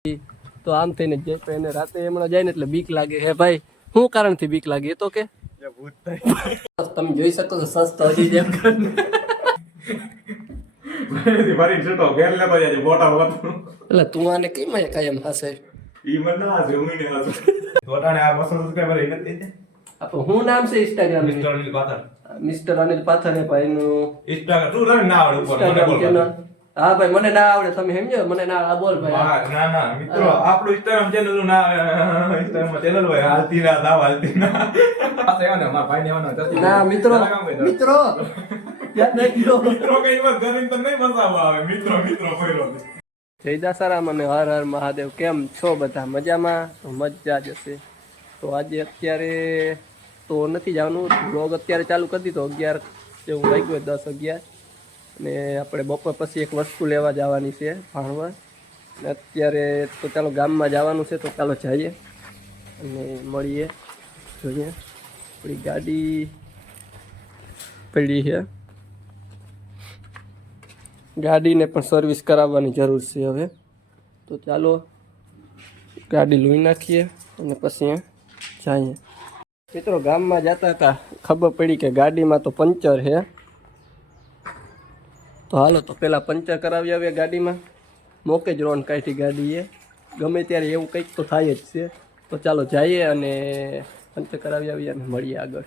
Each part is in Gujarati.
તો આમ થઈને જ જાય એને રાતે હમણાં જાય ને એટલે બીક લાગે હે ભાઈ શું કારણથી બીક લાગે એ તો કે તમે જોઈ શકો છો સસ્તો હજી જેમ એટલે તું આને કેમ કાયમ હશે હું નામ છે ઇન્સ્ટાગ્રામ મિસ્ટર અનિલ પાથર હે ભાઈ નું ઇન્સ્ટાગ્રામ હા ભાઈ મને ના આવડે તમે સમજો મને ના આ બોલ ભાઈ ના ના મિત્રો આપણું ઇન્સ્ટાગ્રામ ચેનલ નું ના ઇન્સ્ટાગ્રામ ચેનલ હોય હાલતી ના દાવ હાલતી ના આ સેવાનો મારા ભાઈ ને આવવાનો ના મિત્રો યાદ રાખજો મિત્રો કઈ વાત કરીને તો નહીં મજામાં આવે મિત્રો કોઈનો જય દાસારામ અને હર હર મહાદેવ કેમ છો બધા મજામાં તો મજા જ હશે તો આજે અત્યારે તો નથી જવાનું બ્લોગ અત્યારે ચાલુ કરી દીધો 11 જેવું વાગ્યું 10-11 ને આપણે બપોર પછી એક વસ્તુ લેવા જવાની છે ભાણવા ને અત્યારે તો ચાલો ગામમાં જવાનું છે તો ચાલો જઈએ અને મળીએ જોઈએ આપણી ગાડી પડી છે ગાડીને પણ સર્વિસ કરાવવાની જરૂર છે હવે તો ચાલો ગાડી લઈ નાખીએ અને પછી જઈએ મિત્રો ગામમાં જતા હતા ખબર પડી કે ગાડીમાં તો પંચર છે તો હાલો તો પહેલાં પંચર કરાવી આવીએ ગાડીમાં મોકે જ રોન કાઢી ગાડીએ ગમે ત્યારે એવું કંઈક તો થાય જ છે તો ચાલો જઈએ અને પંચર કરાવી આવીએ અને મળીએ આગળ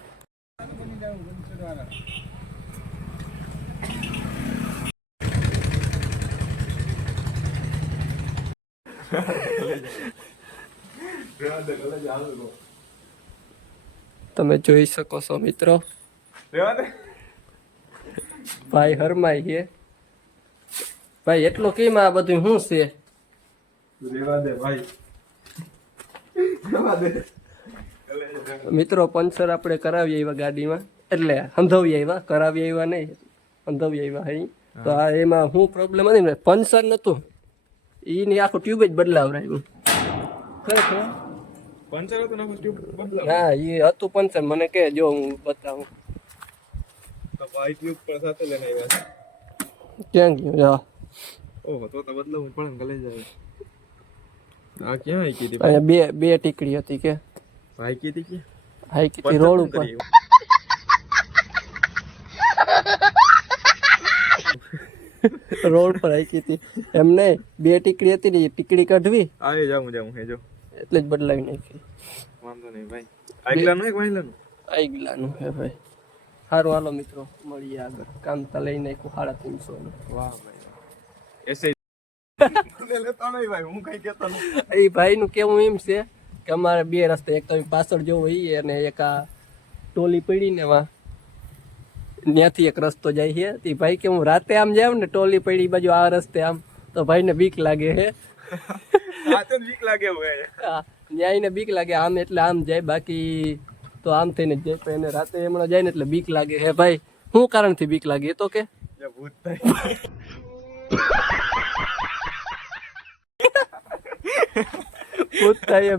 તમે જોઈ શકો છો મિત્રો ભાઈ હરમાઈ છે ભાઈ એટલો કેમ આ બધું શું છે મિત્રો પંચર આપણે કરાવી આવ્યા ગાડીમાં એટલે અંધાવી આવ્યા કરાવી આવ્યા નહીં અંધાવી આવ્યા અહીં તો આ એમાં શું પ્રોબ્લેમ હતી ને પંચર નતું એની આખું ટ્યુબ જ બદલાવરાયું ખરેખર પંચર હતું ને ટ્યુબ બદલાવ હા એ હતું પંચર મને કે જો હું બતાવું તો ભાઈ ટ્યુબ પર સાથે લઈને આવ્યા ક્યાં ગયું જા ઓહો તો બદલાવું પણ ગલે જાય આ ક્યાં આવી કીધી અહીંયા બે ટીકડી હતી કે ભાઈ કીધી કે હાઈ કીધી રોડ ઉપર રોડ પર હાઈ કીધી એમ નહીં બે ટીકડી હતી ને એ ટીકડી કાઢવી આવી જાઉં હેજો એટલે જ બદલાવી નાખી વાંધો નહીં ભાઈ આગલાનું એક વાયલાનું આગલાનું હે ભાઈ સારું હાલો મિત્રો મળીએ આગળ કામતા લઈ નાખ્યું 350 નું વાહ ભાઈ એસે લેતો નહીં ભાઈ હું કઈ કહેતો નહીં એ ભાઈનું કેવું એમ છે કે અમારે બે રસ્તે એક તમે પાછળ જોવો એ અને એક આ ટોલી પડી ને વા ત્યાંથી એક રસ્તો જાય છે તે ભાઈ કે હું રાતે આમ જાઉં ને ટોલી પડી બાજુ આ રસ્તે આમ તો ભાઈને બીક લાગે હે આ તો બીક લાગે હોય ન્યાયને બીક લાગે આમ એટલે આમ જાય બાકી તો આમ થઈને જ જાય પણ એને રાતે હમણાં જાય ને એટલે બીક લાગે હે ભાઈ શું કારણથી બીક લાગે એ તો કે ભૂત થાય ભૂત થાય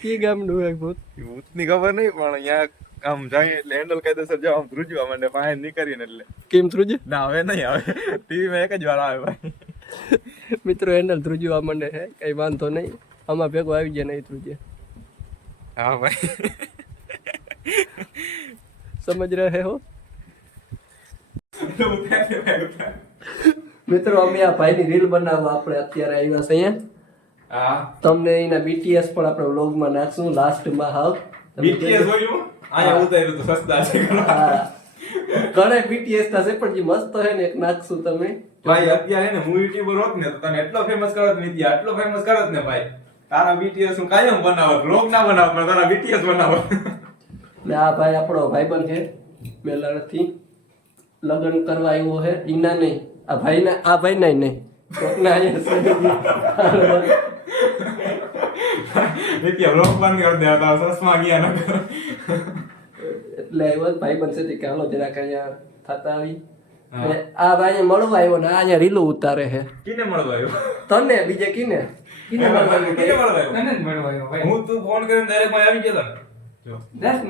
કી ગામનું હોય ભૂત ભૂતની ખબર નહીં પણ અહીંયા આમ જાય એટલે હેન્ડલ કાયદેસર જાવ આમ ધ્રુજવા માંડે ફાયર નહીં કરીને એટલે કેમ ધ્રુજે ના હવે નહીં આવે ટીવીમાં એક જ વાર આવે ભાઈ મિત્રો હેન્ડલ ધ્રુજવા માંડે છે કઈ વાંધો નહીં આમાં ભેગો આવી જાય નહીં ધ્રુજે હા ભાઈ સમજ રહે હો મિત્રો અમે આ ભાઈની રીલ બનાવવા આપણે અત્યારે આવ્યા છે અહીંયા હા તમને એના બીટીએસ પણ આપણે વ્લોગમાં નાખશું લાસ્ટમાં હાવ બીટીએસ જોયું આયા ઉતાર્યું તો સસ્તા છે હા ઘણા બીટીએસ થશે પણ જે મસ્ત છે ને એક નાખશું તમે ભાઈ અત્યારે ને હું યુટ્યુબર હોત ને તો તને એટલો ફેમસ કરત ને આટલો ફેમસ કરત ને ભાઈ તારા બીટીએસ હું કાયમ બનાવત વ્લોગ ના બનાવત પણ તારા બીટીએસ બનાવત ને આ ભાઈ આપણો ભાઈબંધ છે મેલાણથી લગ્ન કરવા આવ્યો છે ઈના નહીં આ ભાઈ ના નહીં કોકના અહીંયા વિકી વ્લોગ બંધ કરી દે તો સસમા ગયા ન એટલે આવ્યો ભાઈબંધ છે કે હાલો જરાક અહીંયા થતા આવી આ ભાઈ મળવા આવ્યો ને અહીંયા રીલો ઉતારે છે કિને મળવા આવ્યો તને બીજે કિને મળવા આવ્યો હું તું ફોન કરીને ડાયરેક્ટ માં આવી ગયો જો 10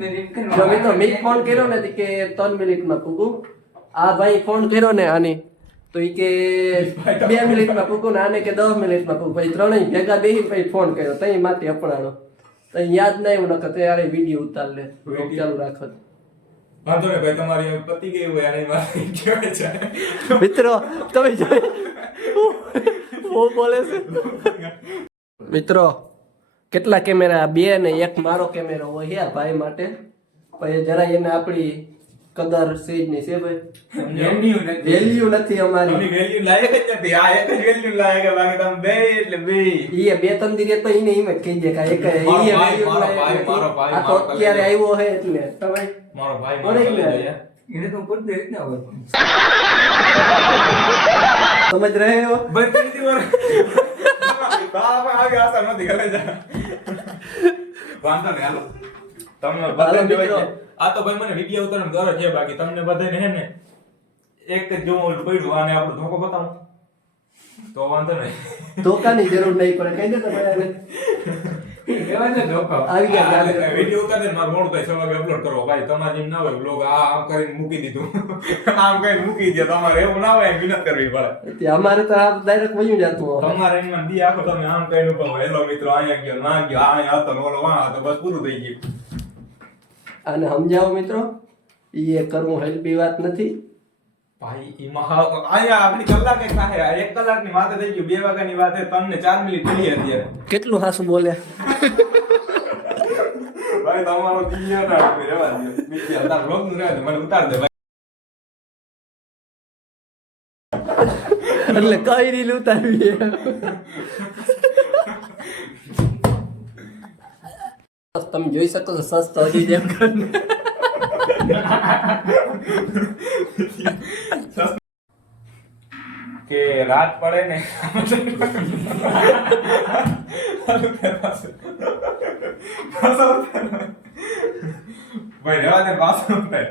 મિનિટ જો મિત્રો મેં ફોન કર્યો નથી કે 3 મિનિટમાં પૂગું આ ભાઈ ફોન કર્યો ને આની તો ઈ કે 2 મિનિટમાં પૂકું ને આને કે 10 મિનિટમાં પૂકું. પછી ત્રણેય ભેગા બેસી પછી ફોન કર્યો તઈ માથે અપણાણો તો યાદ ના આવ્યું નકર ત્યારે વિડીયો ઉતાર લે ચાલુ રાખત. વાંધો નહીં ભાઈ, તમારી પતિ ગઈ હોય આની મારે કહેવાય છે. મિત્રો તમે જોઈ હું બોલે છે મિત્રો કેટલા કેમેરા, 2 ને 1 મારો કેમેરો હોય હે ભાઈ માટે. પછી જરા એને આપણી કદર સેજ નહીં છે ભાઈ, વેલ્યુ નથી અમારી. તમે વેલ્યુ લાયક જ નથી, આ એક જ વેલ્યુ લાયક છે, બાકી તમે બે એટલે બે. ઈ 2-3 દી તો ઈને એમ જ કહી દે કે એક મારો ઈ ભાઈ, value મારો લાયક ભાઈ, નથી. મારો ભાઈ, આ તો મારો અત્યારે આવ્યો હે એટલે તમે મારો ભાઈ કોને મારો લે? ભાઈ એને તો પોતે રીતના હોય સમજ રહે હો. બસ ત્રીજી વાર બાપ આગે આસા નથી ગલે જા. વાંધો નહીં, હાલો તમને હાલો બધાને મિત્રો. જોઈ છે. આ તો ભાઈ મને વિડિયો ઉતારવાનો ગરો છે, બાકી તમને બધાને હે ને એક જ જો ઓલું પડ્યું આને આપણો ધોકો બતાવો તો વાંધો નહીં. ધોકાની જરૂર નહીં પડે કહી દે તમારે એવા ને ધોકા આવી ગયા ચાલે. વિડિયો ઉતારે માર મોડું થાય 6 વાગે અપલોડ કરો ભાઈ. તમારે એમ ના હોય બ્લોગ આમ કરીને મૂકી દીધું આમ કરીને મૂકી દે. તમારે એવું ના હોય, મહેનત કરવી પડે. અમારે તો આ ડાયરેક્ટ વયું જતું હોય. તમારે એમાં દી આખો તમે આમ કરીને કહો હેલો મિત્રો અહીંયા ગયો ના ગયો અહીંયા હતો ને ઓલો વાં હતો, બસ પૂરું થઈ ગયું. આને સમજાવો મિત્રો, ઈ કરવું હેલ્પી વાત નથી. ભાઈ એમાં અહીંયા આપણી કલાક એક થાય, 1 કલાકની વાત થઈ ગયું, 2 વાગ્યાની વાત તમને 4 મિનિટ થઈ અત્યારે. કેટલું હાસું બોલે ભાઈ તમારો દિયો ના રહેવા દો, બીજી હતા બ્લોગ નું રહેવા દે, મને ઉતાર દે ભાઈ. એટલે કઈ રીલ ઉતારવી તમે જોઈ શકો છો સસ્તો હજી જેમ કરીને કે રાત પડે ને ભાઈ રહેવા દે, પાછો ઉતાર.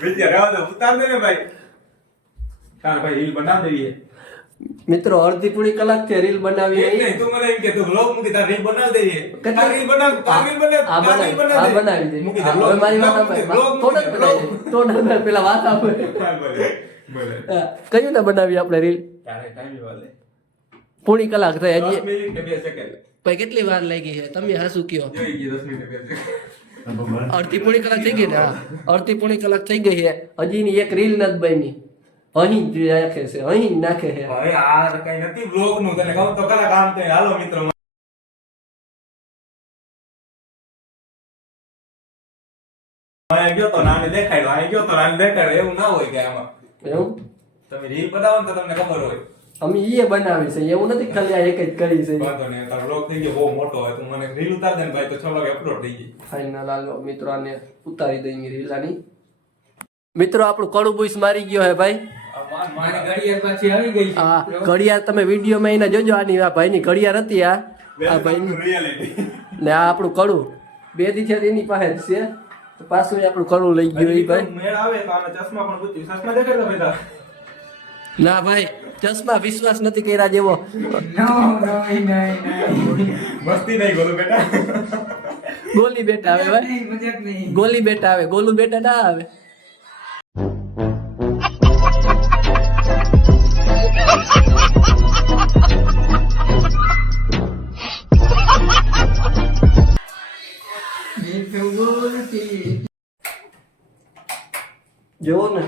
બીજી રહેવા દે, ઉતાર દે ને ભાઈ. તાર ભાઈ રીલ બનાવ દેવી મિત્રો અડધી પૂરી કલાક થી રીલ બનાવી છે નહીં. તું મને એમ કે તું vlog મૂકી, તાર રીલ બનાવ દેવી છે. તાર રીલ બનાવ, તાર રીલ બનાવ, આ તાર રીલ બનાવ દે. બનાવી દે. મૂકી દે, હવે vlog, મારી vlog વાત મૂકી દે, સાંભળ. vlog થોડોક મૂકી દે, બનાવી દે. તો ના પેલા વાત સાંભળ. બોલે, બોલે. કયું ના બનાવી આપણે રીલ? તારે time વાલે. પૂરી કલાક થઈ 10 હજી મિનિટ કે 2 સેકન્ડ. પછી કેટલી વાર લાગી છે તમે હાસુ કયો? જોઈ ગઈ 10 મિનિટ કે 2 સેકન્ડ. અડધી પૂરી કલાક થઈ ગઈ ને? હા, અડધી પૂરી કલાક થઈ ગઈ છે, હજી ની એક રીલ નથી બની. અહીં જ નાખે છે, અહીં જ નાખે છે. હવે આ કઈ નથી vlog નું, તને કહું તો ખરા કામ તો હાલો મિત્રો. અહીંયા ગયો તો નાને દેખાડ્યો, અહીંયા ગયો તો નાને દેખાડ્યો, એવું ના હોય કે આમાં. એવું તમે રીલ બનાવો ને તો તમને ખબર હોય. અમે ઈ બનાવી છે, એવું નથી ખાલી આ એક જ કરી છે. વાંધો નહીં, તારો vlog થઈ ગયો બહુ મોટો હોય તો મને રીલ ઉતાર દે ને ભાઈ, તો 6 વાગે અપલોડ થઈ ગઈ. ફાઇનલ હાલો મિત્રો આને ઉતારી દઈએ રીલાની. મિત્રો આપણું કડું બુઈસ મારી ગયો હે ભાઈ. મારી ઘડિયાળ પાછી આવી ગઈ છે હા, ઘડિયાળ તમે વિડીયોમાં એને જોજો. આની આ ભાઈની ઘડિયાળ હતી આ ભાઈની, રિયાલિટી. ને આ આપણું કડું 2 દી થયા એની પાસે જ છે. તો પાછું આપણું કડું લઈ ગયું એ ભાઈ. મેળ આવે તો આને ચશ્મા પણ પૂછ્યું, ચશ્મા દેખાડો ભાઈ તાર. ના ભાઈ, ચશ્મા વિશ્વાસ નથી કર્યા જેવો. નો નહીં મસ્તી નહીં ગોલું બેટા. ગોલી બેટા આવે ભાઈ, નહીં મજાક નહીં ગોલી બેટા આવે, ગોલું બેટા ના આવે. જોવો ને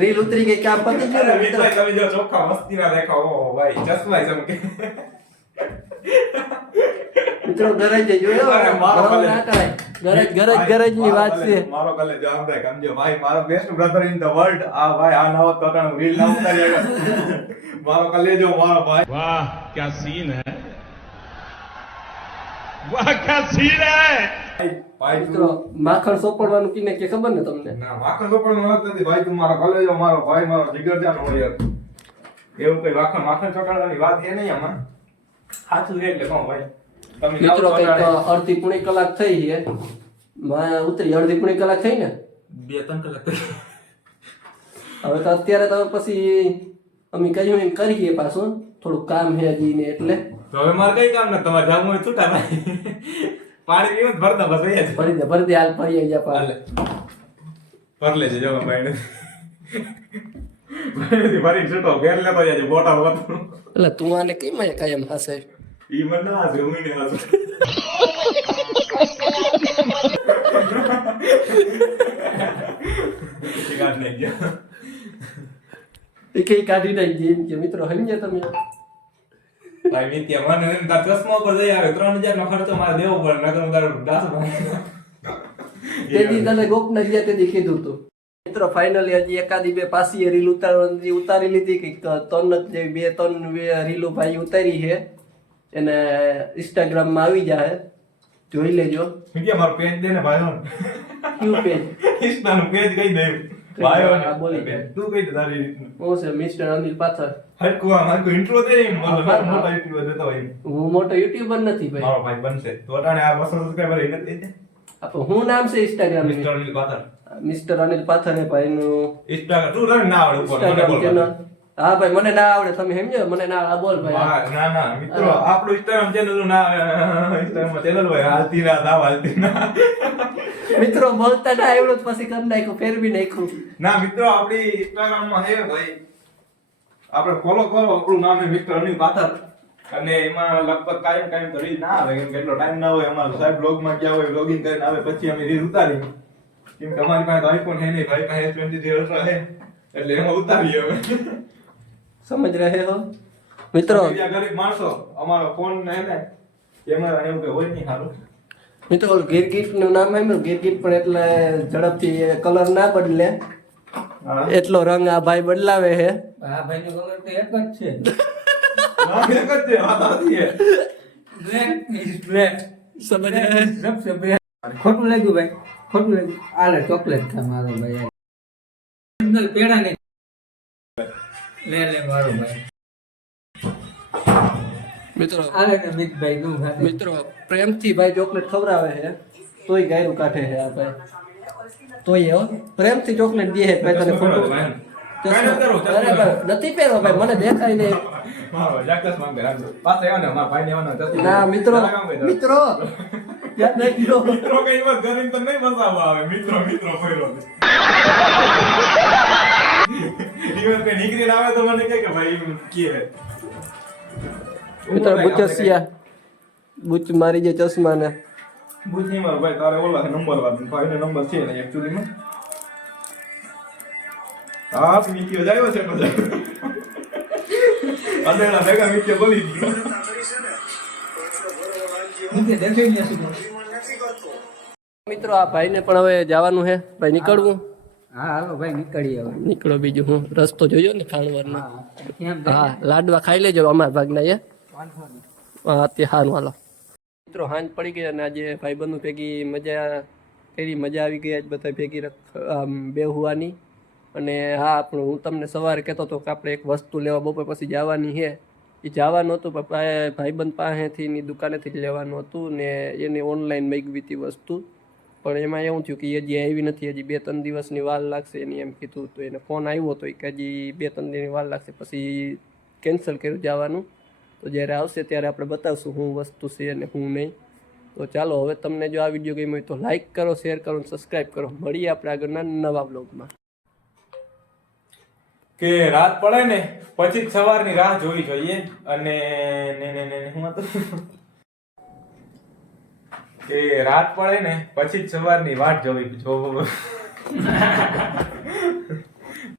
રીલ ઉતરી ગઈ, કામ પતી ગયું ને મિત્રો. ભાઈ તમે જો ચોખ્ખા મસ્તી ના દેખાવ, ઓહો ભાઈ ચશ્મા ચમકે. મિત્રો ગરજ જોયો અરે મારો ભરાવો ભલે. ના કરાય. ગરજ ની વાત છે. મારો કલે જો આમ ભાઈ સમજો ભાઈ, મારો best brother in the world. આ ભાઈ આ ના હોત તો તને રીલ ના ઉતારી આવ્યો. મારો કલે જો મારો ભાઈ. वाह क्या सीन है वाह क्या सीन है ભાઈ મિત્રો માખણ સોપડવાનું કીને કે ખબર ને તમને? ના વાખણ તો પણ વાત નથી ભાઈ, તું મારો કલે જો મારો ભાઈ, મારો જીગરજાન હોય યાર. એવું કઈ વાખણ ચોટાડવાની વાત છે નહીં આમાં. સાચું છે એટલે કહું ભાઈ. તમે જાઓ મિત્રો કઈક ચોટાડે. અડધી પૂણી કલાક થઈ છે, ઉતરી અડધી પૂણી કલાક થઈ ને. 2-3 કલાક થઈ. હવે તો અત્યારે તો પછી અમે કહ્યું એમ કરીએ પાછું, થોડું કામ છે હજી ને એટલે તો હવે મારે કઈ કામ નથી, તમારે જાવું હોય છૂટા ભાઈ. પાણી પીવું ને ભરતા બસ અહીંયા જ. ભરી દે હાલ ફરી ગયા પાછા. હાલે. ભર લેજે જો ભાઈ ભરી છૂટો ઘેર લેતો જજે બોટા વાતું. એટલે તું આને કેમ કાયમ હશે? ઈ મને ના હશે, હું ને હશે. ઈ કાઢ નહીં ગયા. એ કઈ કાઢી નાખી એમ કે મિત્રો સમજ્યા તમે? ભાઈ મિત્યા મને એમ તાર ચશ્મા ઉપર જઈ આવે 3000 નો ખર્ચો મારે દેવો પડે, નકર હું તારો દાસ તેથી તને ગોપના ગયા તેથી કીધું તું. મિત્રો ફાઇનલી હજી એકાદી બે પાછી રીલ ઉતારી લીધી કંઈક 3 જેવી 2-3 રીલો ભાઈ ઉતારી છે, એને ઇન્સ્ટાગ્રામ માં આવી જાય, જોઈ લેજો. મિત્યા મારો પેજ દે ને ભાઈઓ. ક્યુ પેજ? ઇન્સ્ટા નું પેજ કઈ દે ભાઈઓ. હા, બોલી દે. તું કઈ દે તારી રીતનું. હું છે મિસ્ટર અનિલ પાથર. હટકું આ મારું ઇન્ટ્રો દે એમ, હા, મતલબ મોટા યુટ્યુબર દેતો હોય એમ. હું મોટો યુટ્યુબર નથી ભાઈ. મારો ભાઈ બનશે તો અટાણે આ 200 સબસ્ક્રાઇબર એને દે દે. હું નામ છે Instagram mister Anil Pathar. Mister Anil Pathar હે ભાઈ નું ઇન્સ્ટાગ્રામ તું રન ના આવડે ઉપર મને ઇન્સ્ટાગ્રામ બોલ. ચેનલ. હા ભાઈ મને ના આવડે, તમે સમજો મને ના આ બોલ ભાઈ. હા, ના ના મિત્રો આપણું ઇન્સ્ટાગ્રામ ચેનલ નું ના ઇન્સ્ટાગ્રામ ચેનલ હોય હાલતી રાત આવ હાલતી ના. મિત્રો બોલતા ના આવડું તો પછી કરી નાખ્યું, ફેરવી નાખ્યું. ના મિત્રો આપણી ઇન્સ્ટાગ્રામ માં હે ભાઈ, આપણે ફોલો કરો, આપણું નામ છે મિસ્ટર અનિલ પાથર, અને એમાં લગભગ કાયમ તો રીલ ના આવે કેમ કે એટલો ટાઈમ ના હોય. અમારો સાહેબ બ્લોગ માં ગયા હોય, લોગિન કરીને આવે પછી અમે રીલ ઉતારી, કેમ કે અમારી પાસે આઈફોન હે નહીં, ભાઈ પાસે S23 અલ્ટ્રા હે એટલે એમાં ઉતારીએ અમે. સમજ રહે હો મિત્રો? બીજા ગરીબ માણસો અમારો ફોન ને હે ને કેમેરા એવું કઈ હોય નહીં સારું. મિત્રો ઓલું ગિરગીટ નું નામ આવ્યું, ગિરગીટ પણ એટલે ઝડપથી કલર ના બદલે હા એટલો રંગ આ ભાઈ બદલાવે છે. આ ભાઈ નો કલર તો એક જ છે. ના, એક જ છે, વાત સાચી છે. Black is black. સમજ રહે? સબસે બ્લેક. ખોટું લાગ્યું ભાઈ, ખોટું લાગ્યું. આલે ચોકલેટ ખા મારો ભાઈ. અંદર પેડા ને લે મારો ભાઈ. મિત્રો આલે ને મિતભાઈ નું ખાતે. મિત્રો પ્રેમથી ભાઈ ચોકલેટ ખવડાવે છે તોય ગાયરું કાઢે છે આ ભાઈ, તોય હો પ્રેમથી ચોકલેટ દે છે ભાઈ. તને ફોટો અરે ભાઈ નથી પહેરો ભાઈ, મને દેખાય નહીં. મારો જાકસ માંગે રાખજો. પાછા આવ્યો ને મારા ભાઈને આવવાનો ચશ્મા. ના મિત્રો મિત્રો યાદ રાખજો. મિત્રો કઈ વાત કરીને તો નહીં બસાવવા આવે. મિત્રો ફર્યો છે. ઈવન કઈ નીકળીને આવે તો મને કહે કે ભાઈ કે મિત્રો બુચસિયા બુચ મારી જે ચશ્મા ને બુચ નહીં મારો ભાઈ, તારે ઓલા નંબર વાળો ભાઈને નંબર છે ને એક્ચ્યુઅલી માં. હા મીઠીઓ જાયો છે પછી અદેડા ભેગા મીઠીઓ બોલી ગયો. નીચે દેખાઈ નથી. મિત્રો આ ભાઈને પણ હવે જવાનું છે ભાઈ, નીકળવું. હા હાલો ભાઈ નીકળીએ હવે. નીકળો, બીજું હું રસ્તો જોયો ને ખાણવાનો. હા કેમ હા લાડવા ખાઈ લેજો અમારા ભાગના એ. હા અત્યારે સારું હાલો. મિત્રો હાંજ પડી ગઈ અને આજે ભાઈબંધો ભેગી મજા આવી ગઈ આજ બધા ભેગી બેહવાની. અને હા આપણું હું તમને સવારે કહેતો હતો કે આપણે એક વસ્તુ લેવા બપોર પછી જવાની છે, એ જવાનું હતું પણ ભાઈબંધ પાસેથી ની દુકાનેથી જ લેવાનું હતું ને એને ઓનલાઈન મગાવી હતી વસ્તુ, પણ એમાં એવું થયું કે એ હજી આવી નથી, હજી 2-3 દિવસની વાર લાગશે એની એમ કીધું. તો એને ફોન આવ્યો હતો કે હજી 2-3 દિવસની વાર લાગશે, પછી કેન્સલ કર્યું જવાનું. તો જ્યારે આવશે ત્યારે આપણે બતાવશું શું વસ્તુ છે અને શું નહીં. તો ચાલો હવે તમને જો આ વિડીયો ગમ્યો હોય તો લાઈક કરો, શેર કરો અને સબસ્ક્રાઈબ કરો. મળીએ આપણે આગળના નવા બ્લોગમાં. કે રાત પડે ને પછી સવારની રાહ જોવી જોઈએ. અને શું હતું કે રાત પડે ને પછી સવારની વાટ જોવી